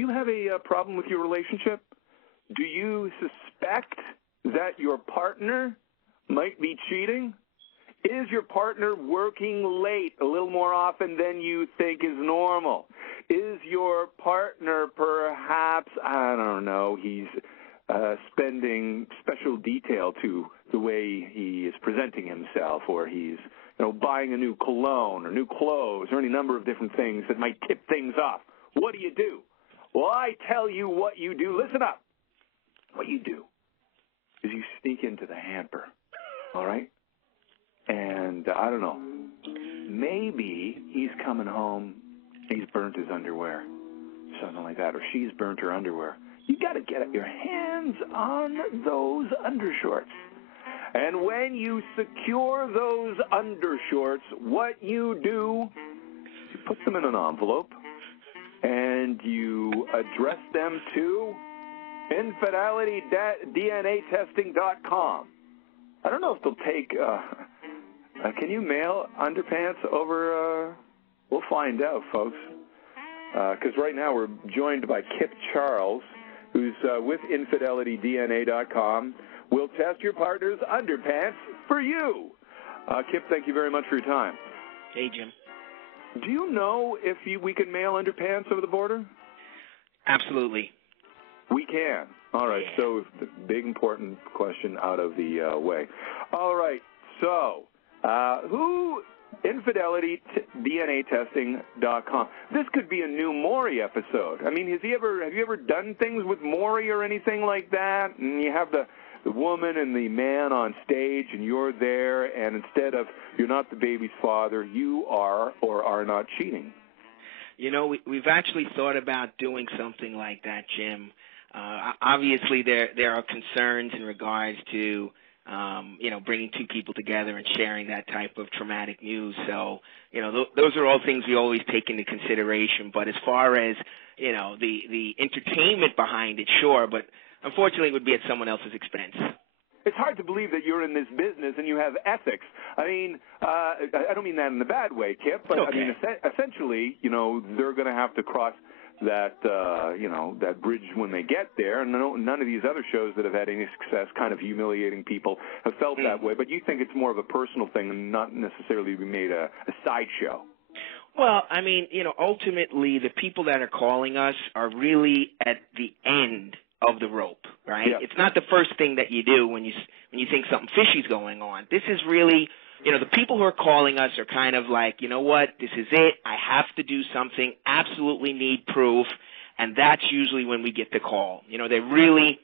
you have a problem with your relationship? Do you suspect that your partner might be cheating? Is your partner working late a little more often than you think is normal? Is your partner perhaps, I don't know, he's spending special detail to the way he is presenting himself, or he's buying a new cologne or new clothes or any number of different things that might tip things off? What do? Well, I tell you what you do. Listen up. What you do is you sneak into the hamper, all right? And I don't know, maybe he's coming home, he's burnt his underwear, something like that, or she's burnt her underwear. You got to get your hands on those undershorts. And when you secure those undershorts, what you do, you put them in an envelope, and you address them to InfidelityDNAtesting.com. I don't know if they'll take... can you mail underpants over? We'll find out, folks. Because right now we're joined by Kip Charles, who's with InfidelityDNA.com. We'll test your partner's underpants for you. Kip, thank you very much for your time. Hey, Jim. Do you know if we can mail underpants over the border? Absolutely. We can. All right. Yeah. So the big important question out of the way. All right. So. InfidelityDNAtesting.com. This could be a new Maury episode. I mean, have you ever done things with Maury or anything like that? And you have the woman and the man on stage, and you're there, and instead of you're not the baby's father, you are or are not cheating. We've actually thought about doing something like that, Jim. Obviously, there are concerns in regards to bringing two people together and sharing that type of traumatic news. So, those are all things we always take into consideration. But as far as, the entertainment behind it, sure, but unfortunately it would be at someone else's expense. It's hard to believe that you're in this business and you have ethics. I mean, I don't mean that in a bad way, Kip, but okay. I mean, essentially, they're going to have to cross that that bridge when they get there, and none of these other shows that have had any success kind of humiliating people have felt that way. But you think it's more of a personal thing and not necessarily be made a sideshow. Well, I mean, ultimately the people that are calling us are really at the end of the rope, right? Yeah. It's not the first thing that you do when you think something fishy's going on. This is really, the people who are calling us are kind of like, you know what, this is it. I have to do something, absolutely need proof, and that's usually when we get the call. They're really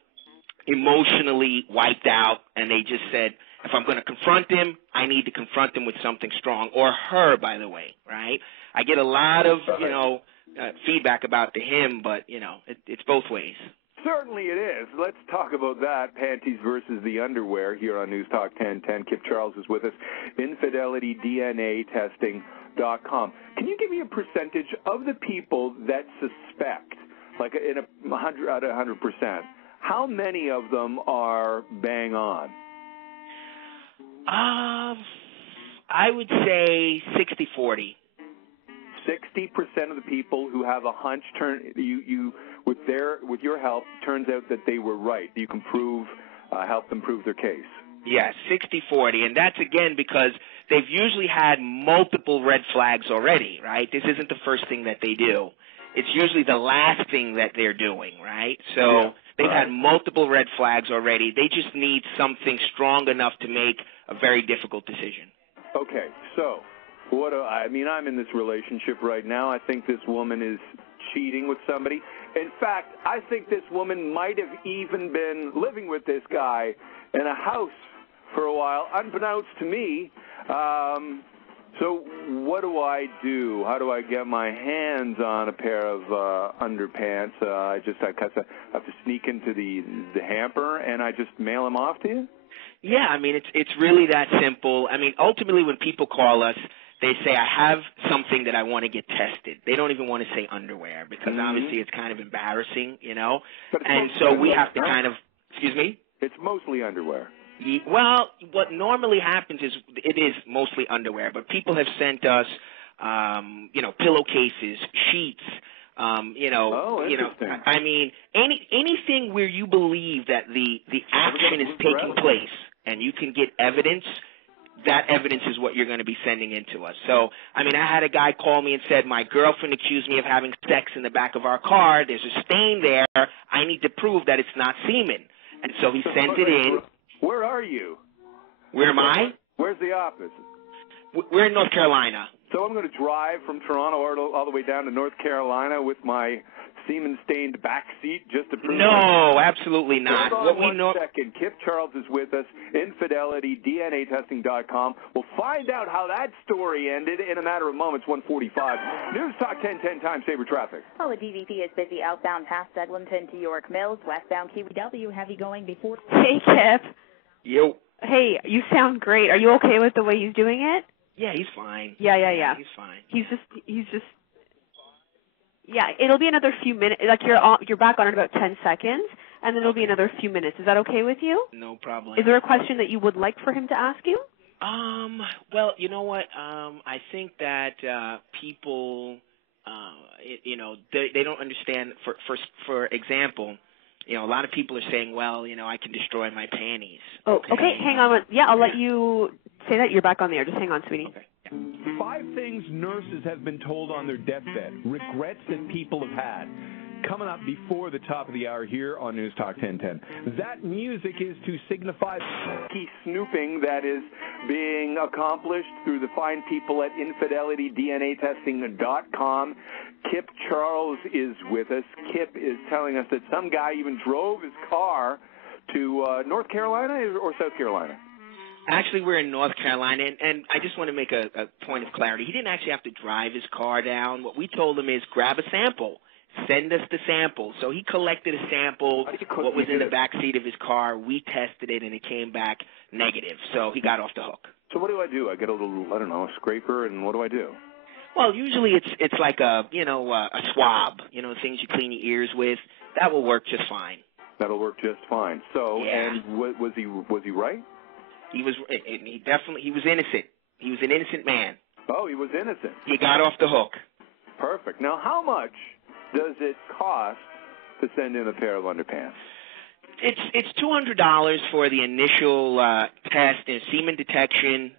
emotionally wiped out, and they just said, if I'm going to confront him, I need to confront him with something strong, or her, by the way, right? I get a lot of, feedback about the him, but, it's both ways. Certainly it is. Let's talk about that, panties versus the underwear, here on News Talk 1010. Kip Charles is with us, InfidelityDNAtesting.com. Can you give me a percentage of the people that suspect, like in 100 out of 100%, how many of them are bang on? I would say 60-40. 60% of the people who have a hunch with your help, turns out that they were right. You can help them prove their case. Yes, 60-40, and that's again because they've usually had multiple red flags already, right? This isn't the first thing that they do. It's usually the last thing that they're doing, right? So they've had multiple red flags already. They just need something strong enough to make a very difficult decision. Okay, so I'm in this relationship right now. I think this woman is cheating with somebody. In fact, I think this woman might have even been living with this guy in a house for a while, unbeknownst to me. So what do I do? How do I get my hands on a pair of underpants? I have to sneak into the hamper and I just mail them off to you? Yeah, I mean, it's really that simple. I mean, ultimately when people call us, they say, I have something that I want to get tested. They don't even want to say underwear because obviously it's kind of embarrassing, And so we have to kind of, excuse me? It's mostly underwear. Well, what normally happens is it is mostly underwear, but people have sent us, pillowcases, sheets, I mean, anything where you believe that the action is taking place and you can get evidence, that evidence is what you're going to be sending in to us. So, I mean, I had a guy call me and said, my girlfriend accused me of having sex in the back of our car. There's a stain there. I need to prove that it's not semen. And so he sent it in. Where are you? Where am I? Where's the office? We're in North Carolina. So I'm going to drive from Toronto all the way down to North Carolina with my semen-stained back seat just to prove. No, absolutely not. Hold on one second. Kip Charles is with us. Infidelity, DNAtesting.com. We'll find out how that story ended in a matter of moments. 1:45. News Talk 1010 Time Saver Traffic. Well, the DVP is busy outbound past Eglinton to York Mills, westbound QEW, heavy going before. Hey, Kip. Yo. Hey, you sound great. Are you okay with the way he's doing it? Yeah, he's fine. Yeah. He's fine. He's just. Yeah, it'll be another few minutes. Like you're back on in about 10 seconds, and then it'll be another few minutes. Is that okay with you? No problem. Is there a question that you would like for him to ask you? Well, you know what? I think that people, they don't understand. For example, a lot of people are saying, well, I can destroy my panties. Oh, okay. Hang on. Yeah, I'll let you say that. You're back on the air. Just hang on, sweetie. Okay. 5 things nurses have been told on their deathbed. Regrets that people have had. Coming up before the top of the hour here on News Talk 1010. That music is to signify key snooping that is being accomplished through the fine people at InfidelityDNAtesting.com. Kip Charles is with us. Kip is telling us that some guy even drove his car to North Carolina or South Carolina? Actually, we're in North Carolina, and I just want to make a point of clarity. He didn't actually have to drive his car down. What we told him is grab a sample. Send us the sample. So he collected a sample, what was in the back seat of his car. We tested it, and it came back negative. So he got off the hook. So what do? I get a little, a scraper, and what do I do? Well, usually it's like a swab, things you clean your ears with. That will work just fine. That'll work just fine. So, yeah. And was he right? He was innocent. He was an innocent man. Oh, he was innocent. He got off the hook. Perfect. Now, how much does it cost to send in a pair of underpants? It's $200 for the initial test and semen detection.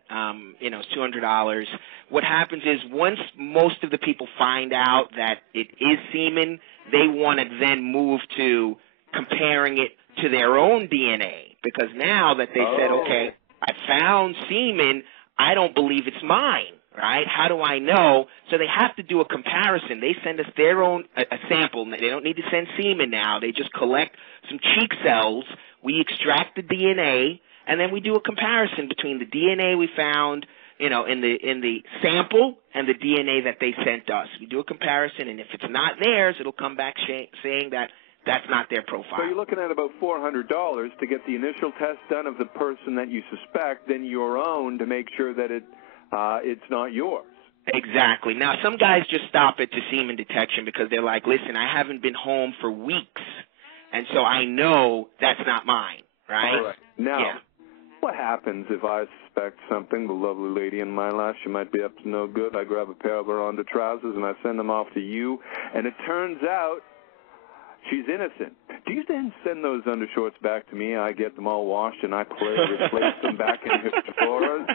It's $200. What happens is once most of the people find out that it is semen, they want to then move to comparing it to their own DNA. Because now that they said, okay, I found semen, I don't believe it's mine, right? How do I know? So they have to do a comparison. They send us their own a sample. They don't need to send semen now. They just collect some cheek cells. We extract the DNA, and then we do a comparison between the DNA we found, in the sample and the DNA that they sent us. We do a comparison, and if it's not theirs, it'll come back saying that that's not their profile. So you're looking at about $400 to get the initial test done of the person that you suspect, then your own to make sure that it's not yours. Exactly. Now, some guys just stop it to semen detection because they're like, listen, I haven't been home for weeks, and so I know that's not mine, right? All right. Now, what happens if I suspect something? The lovely lady in my life, she might be up to no good. I grab a pair of her under trousers, and I send them off to you, and it turns out she's innocent. Do you then send those undershorts back to me? I get them all washed, and I replace them back in her drawers.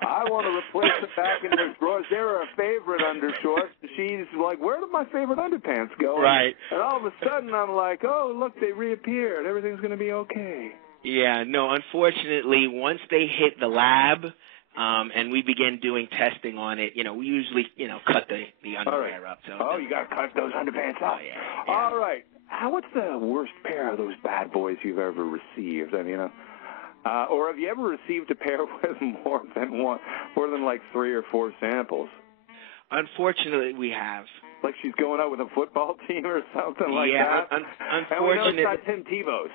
I want to replace them back in her drawers. They're her favorite undershorts. She's like, where did my favorite underpants go? Right. And all of a sudden, I'm like, oh, look, they reappeared. Everything's going to be okay. Yeah, no, unfortunately, once they hit the lab and we begin doing testing on it, we usually, cut the underwear up. So you got to cut those underpants up. Oh, yeah. All right. What's the worst pair of those bad boys you've ever received? I mean, or have you ever received a pair with more than like 3 or 4 samples? Unfortunately, we have. Like she's going out with a football team or something like that? Unfortunately. And we know it's not Tim Tebow's.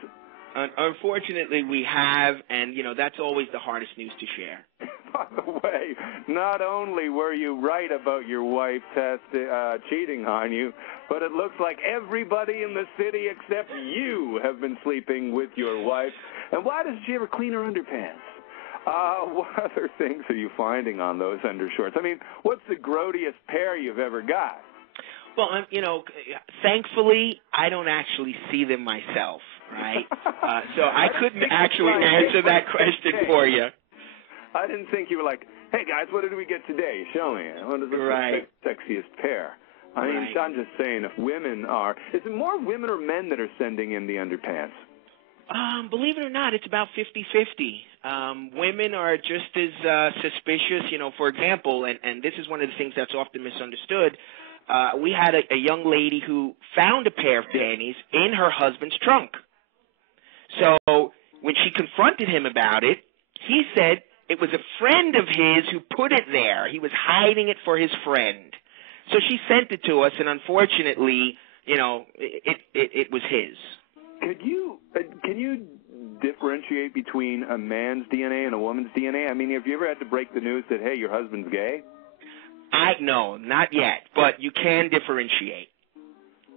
Unfortunately, we have, and, that's always the hardest news to share. By the way, not only were you right about your wife cheating on you, but it looks like everybody in the city except you have been sleeping with your wife. And why doesn't she ever clean her underpants? What other things are you finding on those undershorts? I mean, what's the grodiest pair you've ever got? Well, thankfully, I don't actually see them myself, right? So I couldn't actually answer that question for you. I didn't think you were like, hey, guys, what did we get today? Show me. What is the sexiest pair? I mean, I'm just saying, if women are, is it more women or men that are sending in the underpants? Believe it or not, it's about 50-50. Women are just as suspicious. For example, and this is one of the things that's often misunderstood. We had a young lady who found a pair of panties in her husband's trunk. So when she confronted him about it, he said it was a friend of his who put it there. He was hiding it for his friend. So she sent it to us, and unfortunately, it was his. Can you differentiate between a man's DNA and a woman's DNA? I mean, have you ever had to break the news that, hey, your husband's gay? No, not yet, but you can differentiate.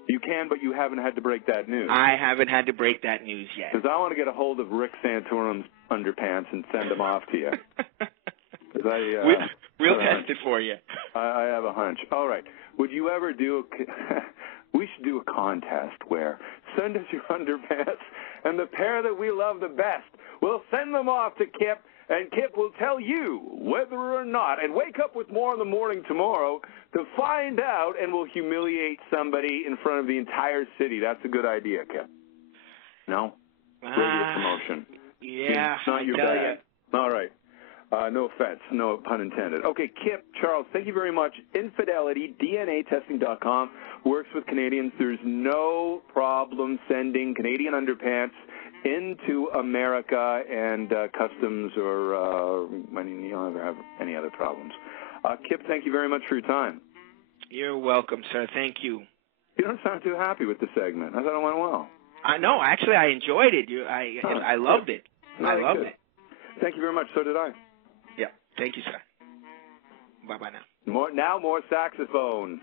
You can, but you haven't had to break that news. I haven't had to break that news yet. Because I want to get a hold of Rick Santorum's underpants and send them off to you. We'll test it for you. I have a hunch. All right. Would you ever do we should do a contest where send us your underpants, and the pair that we love the best, we'll send them off to Kip, and Kip will tell you whether or not, and wake up with more in the morning tomorrow to find out, and we'll humiliate somebody in front of the entire city. That's a good idea, Kip. No? Radio promotion. Yeah, it's not your bag. All right. No offense, no pun intended. Okay, Kip, Charles, thank you very much. Infidelity, DNAtesting.com, works with Canadians. There's no problem sending Canadian underpants into America and customs or, you don't ever have any other problems. Kip, thank you very much for your time. You're welcome, sir. Thank you. You don't sound too happy with the segment. I thought it went well. I know. Actually, I enjoyed it. I loved it. I loved it. Thank you very much. So did I. Yeah. Thank you, sir. Bye-bye now. More saxophone.